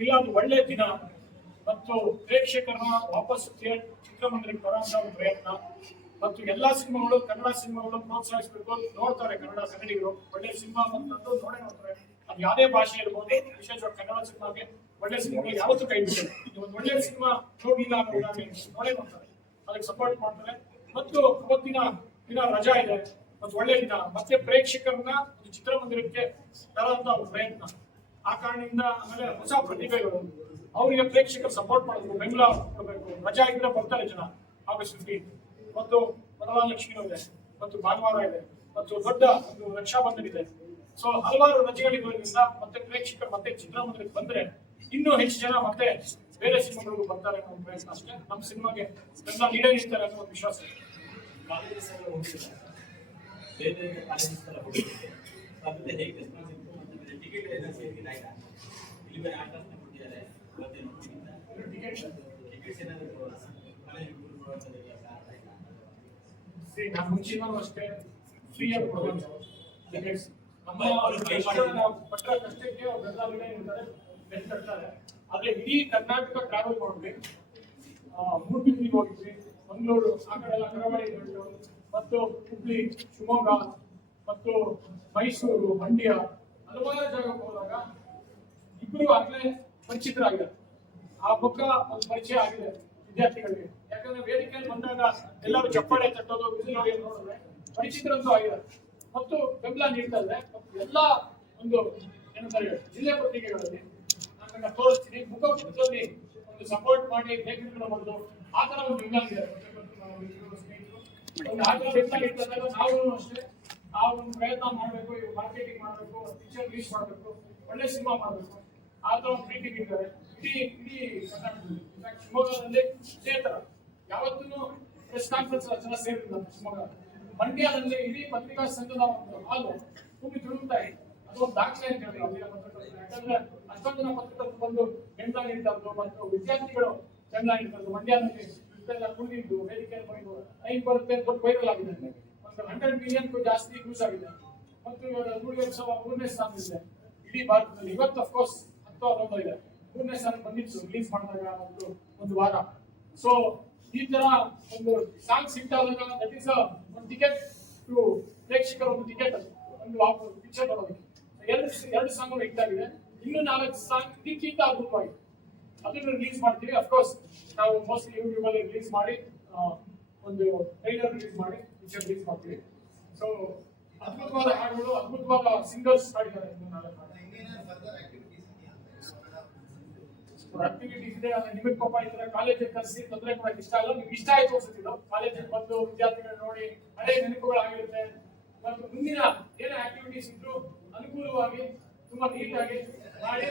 ಇಲ್ಲ ಒಂದು ಒಳ್ಳೆ ದಿನ. ಮತ್ತು ಪ್ರೇಕ್ಷಕರನ್ನ ವಾಪಸ್ ಚಿತ್ರಮಂದಿರಕ್ಕೆ ಬರುವಂತ ಒಂದು ಪ್ರಯತ್ನ. ಮತ್ತು ಎಲ್ಲಾ ಸಿನಿಮಾಗಳು ಕನ್ನಡ ಸಿನಿಮಾಗಳು ಪ್ರೋತ್ಸಾಹಿಸಬೇಕು ನೋಡ್ತಾರೆ ಕನ್ನಡ ಕನ್ನಡಿಗರು. ಒಳ್ಳೆ ಸಿನಿಮಾ ಬಂತಂದು ನೋಡೇ ನೋಡ್ತಾರೆ. ಅದು ಯಾವುದೇ ಭಾಷೆ ಇರ್ಬೋದು, ವಿಶೇಷವಾಗಿ ಕನ್ನಡ ಸಿನಿಮಾಗೆ ಒಳ್ಳೆ ಸಿನಿಮಾಗಳು ಯಾವತ್ತೂ ಕೈ ಬಿಟ್ಟು ಒಂದು ಒಳ್ಳೆ ಸಿನಿಮಾ ನೋಡಿಲ್ಲ ನೋಡಿ ನೋಡೇ ನೋಡ್ತಾರೆ. ಅದಕ್ಕೆ ಸಪೋರ್ಟ್ ಮಾಡ್ತಾರೆ. ಮತ್ತು ಅವತ್ತಿನ ದಿನ ರಜಾ ಇದೆ. ಮತ್ತು ಒಳ್ಳೆ ದಿನ. ಮತ್ತೆ ಪ್ರೇಕ್ಷಕರನ್ನ ಒಂದು ಚಿತ್ರಮಂದಿರಕ್ಕೆ ತರೋಂತ ಒಂದು ಪ್ರಯತ್ನ. ಆ ಕಾರಣದಿಂದ ಆಮೇಲೆ ಹೊಸ ಪ್ರತಿಭೆಗಳು. ಅವರಿಗೆ ಪ್ರೇಕ್ಷಕರು ಸಪೋರ್ಟ್ ಮಾಡಬೇಕು ಬೆಂಬಲ ಕೊಡಬೇಕು. ರಜಾ ಇದ್ರೆ ಬರ್ತಾರೆ ಜನ. ಆಗಸ್ಟ್ ಫಿಫ್ಟೀನ್ ಮತ್ತು ವರಮಹಾಲಕ್ಷ್ಮಿನೂ ಇದೆ. ಮತ್ತು ಭಾನುವಾರ ಇದೆ. ಮತ್ತು ದೊಡ್ಡ ಒಂದು ರಕ್ಷಾಬಂಧನ ಇದೆ. ಸೊ ಹಲವಾರು ರಜೆಗಳಿರೋದ್ರಿಂದ ಮತ್ತೆ ಪ್ರೇಕ್ಷಕರು ಮತ್ತೆ ಚಿತ್ರಮಂದಿರಕ್ಕೆ ಬಂದ್ರೆ ಇನ್ನೂ ಹೆಚ್ಚು ಜನ ಮತ್ತೆ ಬೇರೆ ಸಿನಿಮಾಗಳಿಗೂ ಬರ್ತಾರೆ ಅನ್ನೋ ಪ್ರಯತ್ನ ಅಷ್ಟೇ. ನಮ್ಮ ಸಿನಿಮಾಗೆ ಬೆಂಬಲ ನೀಡೇ ಇರ್ತಾರೆ ಅನ್ನೋ ಒಂದು ವಿಶ್ವಾಸ ಬೇರೆ ಬೇರೆ ಹೇಗೆ? ಟಿಕೆಟ್ ಎಲ್ಲ ಸೇರಿಲ್ಲ ಆಯ್ತಾ ಇಲ್ಲಿ ಬೇರೆ ಆಕಾಶನ ಕೊಟ್ಟಿದ್ದಾರೆ. ಇವತ್ತೇನು ಟಿಕೆಟ್ ಟಿಕೆಟ್ಸ್? ಏನಾದರೂ ಕಾಲೇಜ್ ಕೊಡುವಂಥದ್ದು ಆಯ್ತಾ ಸಿ ನಾನು ಮುಂಚಿನೂ ಅಷ್ಟೇ ಫ್ರೀ ಆಗಿ ಟಿಕೆಟ್ಸ್. ನಮ್ಮ. ನಾವು ಪಟ್ಟ ಕಷ್ಟಕ್ಕೆ ಅವ್ರು ಇರ್ತಾರೆ ಬೆನ್ ಆದ್ರೆ ಇಡೀ ಕರ್ನಾಟಕ ಟ್ರಾವೆಲ್ ಮಾಡಿದ್ವಿ ಮೂರ್ತಿಗೆ ಹೋಗಿದ್ವಿ ಮಂಗಳೂರು ಆ ಕಡೆ ಎಲ್ಲ ಕರಾವಳಿ ಮತ್ತು ಹುಬ್ಳಿ ಶಿವಮೊಗ್ಗ ಮತ್ತು ಮೈಸೂರು ಮಂಡ್ಯ ಹಲವಾರು ಜಾಗಕ್ಕೆ ಹೋದಾಗ ಇಬ್ಬರು ಆಗ್ಲೇ ಪರಿಚಿತರಾಗಿದ್ದಾರೆ. ಆ ಮುಖ ಒಂದು ಪರಿಚಯ ಆಗಿದೆ ವಿದ್ಯಾರ್ಥಿಗಳಿಗೆ. ಯಾಕಂದ್ರೆ ವೇದಿಕೆಯಲ್ಲಿ ಬಂದಾಗ ಎಲ್ಲರೂ ಚಪ್ಪಾಳೆ ತಟ್ಟೋದು, ಬಿಸಿಲು ಹೊಡೆಯೋದು ನೋಡಿದ್ರೆ ಪರಿಚಿತರಂತೂ ಆಗಿದೆ ಮತ್ತು ಬೆಂಬಲ ನೀಡ್ತಾ ಇದ್ದಾರೆ. ಮತ್ತು ಎಲ್ಲ ಒಂದು ಏನಂತಾರೆ ಜಿಲ್ಲೆ ಪತ್ರಿಕೆಗಳಲ್ಲಿ ನಾನು ತೋರಿಸ್ತೀನಿ. ಮುಖ ಮುಖದಲ್ಲಿ ಒಂದು ಸಪೋರ್ಟ್ ಮಾಡಿ ಲೇಖನಗಳು ಬಂದು ಆ ತರ ಒಂದು ಬೆಂಬಲ ಇದೆ ಸ್ನೇಹಿತರು. ಆ ನಾವು ಅಷ್ಟೇ. ಆ ಒಂದು ಪ್ರಯತ್ನ ಮಾಡಬೇಕು ಮಾರ್ಕೆಟಿಂಗ್ ಮಾಡಬೇಕು ಪಿಕ್ಚರ್ ರಿಲೀಸ್ ಮಾಡಬೇಕು, ಒಳ್ಳೆ ಸಿನಿಮಾ ಮಾಡಬೇಕು. ಆ ಥರ ಒಂದು ಪ್ರೀತಿ ಇದ್ದಾರೆ ಇಡೀ ಇಡೀ ಕರ್ನಾಟಕದಲ್ಲಿ ಶಿವಮೊಗ್ಗದಲ್ಲಿ ಇದೇ ತರ ಯಾವತ್ತೂ ಪ್ರೆಸ್ ಕಾನ್ಫರೆನ್ಸ್ ಜನ ಸೇರಿಲ್ಲ ಶಿವಮೊಗ್ಗ. ಮಂಡ್ಯದಲ್ಲಿ ಇಡೀ ಪತ್ರಿಕಾ ಸಂಘದ ಒಂದು ಹಾಲು ತುಂಬಿ ತುಳುಕ್ತಾ ಇದೆ. ಒಂದು ದಾಖಲೆ ಅಂತ ಹೇಳಿ ಯಾಕಂದ್ರೆ ಅಷ್ಟೊಂದು ಜನ ಪತ್ರಕರ್ತರು ಬಂದು ಬೆಂಬಲ ನೀಡ್ತಾ ಇದ್ರು ಮತ್ತು ವಿದ್ಯಾರ್ಥಿಗಳು ಬೆಂಬಲ ನೀಡ್ತಾ ಇದ್ರು ಮಂಡ್ಯದಲ್ಲಿ ಕುಣಿದಿದ್ದು ವೇದಿಕೆಯಲ್ಲಿ ಬಂದು ಐದು ಬರುತ್ತೆ ಅಂತ ವೈರಲ್ ಆಗಿದೆ. ಒಂದು ಹಂಡ್ರೆಡ್ ಮಿಲಿಯನ್ಗೂ ಜಾಸ್ತಿ ಯೂಸ್ ಆಗಿದೆ ಮತ್ತು ಇವಾಗ ಸಾವಿರ ಮೂರನೇ ಸ್ಥಾನದಲ್ಲಿದೆ ಇಡೀ ಭಾರತದಲ್ಲಿ. ಇವತ್ತು ಅಫ್ಕೋರ್ಸ್ ಹತ್ತು ಹನ್ನೊಂದು ಇದೆ. ಮೂರನೇ ಸ್ಥಾನ ಬಂದಿತ್ತು ರಿಲೀಸ್ ಮಾಡಿದಾಗ ಒಂದು ಒಂದು ವಾರ. ಸೊ ಈ ತರ ಒಂದು ಸಾಂಗ್ ಸಿಕ್ಕಾದಾಗ ದಟ್ ಇಸ್ ಒಂದು ಟಿಕೆಟ್ ಟು ಪ್ರೇಕ್ಷಕರ ಒಂದು ಟಿಕೆಟ್ ಒಂದು ಪಿಕ್ಚರ್ ಬರೋದಕ್ಕೆ ಎರಡು ಎರಡು ಸಾಂಗ್ ಹಿಟ್ ಆಗಿದೆ. ಇನ್ನು ನಾಲ್ಕು ಸಾಂಗ್ ಇದಕ್ಕಿಂತ ಅದ್ಭುತವಾಗಿ. ಅದನ್ನು ರಿಲೀಸ್ ಮಾಡ್ತೀವಿ. ಅಫ್ಕೋರ್ಸ್ ನಾವು ಮೋಸ್ಟ್ಲಿ ಯೂಟ್ಯೂಬ್ ಅಲ್ಲಿ ರಿಲೀಸ್ ಮಾಡಿ ಒಂದು ಟ್ರೈಲರ್ ರಿಲೀಸ್ ಮಾಡಿ ಪಿಕ್ಚರ್ ರಿಲೀಸ್ ಮಾಡ್ತೀವಿ. ಸೊ ಅದ್ಭುತವಾದ ಹಾಡುಗಳು, ಅದ್ಭುತವಾದ ಸಿಂಗರ್ಸ್ ಹಾಡಿದ್ದಾರೆ ಆಕ್ಟಿವಿಟೀಸ್ ಇದೆ ಅಂದ್ರೆ ನಿಮಗೆ ಪಾಪ ಈ ತರ ಕಾಲೇಜಿಗೆ ಕರೆಸಿ ತೊಂದರೆ ಕೂಡ ಇಷ್ಟ ಅಲ್ಲ. ನಿಮ್ಗೆ ಇಷ್ಟ ಆಯ್ತು ಅನ್ಸುತ್ತಿದ್ದು ಕಾಲೇಜಿಗೆ ಬಂದು ವಿದ್ಯಾರ್ಥಿಗಳು ನೋಡಿ ಹಳೆ ನೆನಪುಗಳಾಗಿರುತ್ತೆ. ಮತ್ತು ಮುಂದಿನ ಏನೇ ಆಕ್ಟಿವಿಟೀಸ್ ಇದ್ರು ಅನುಕೂಲವಾಗಿ, ತುಂಬಾ ನೀಟಾಗಿ ಮಾಡಿ.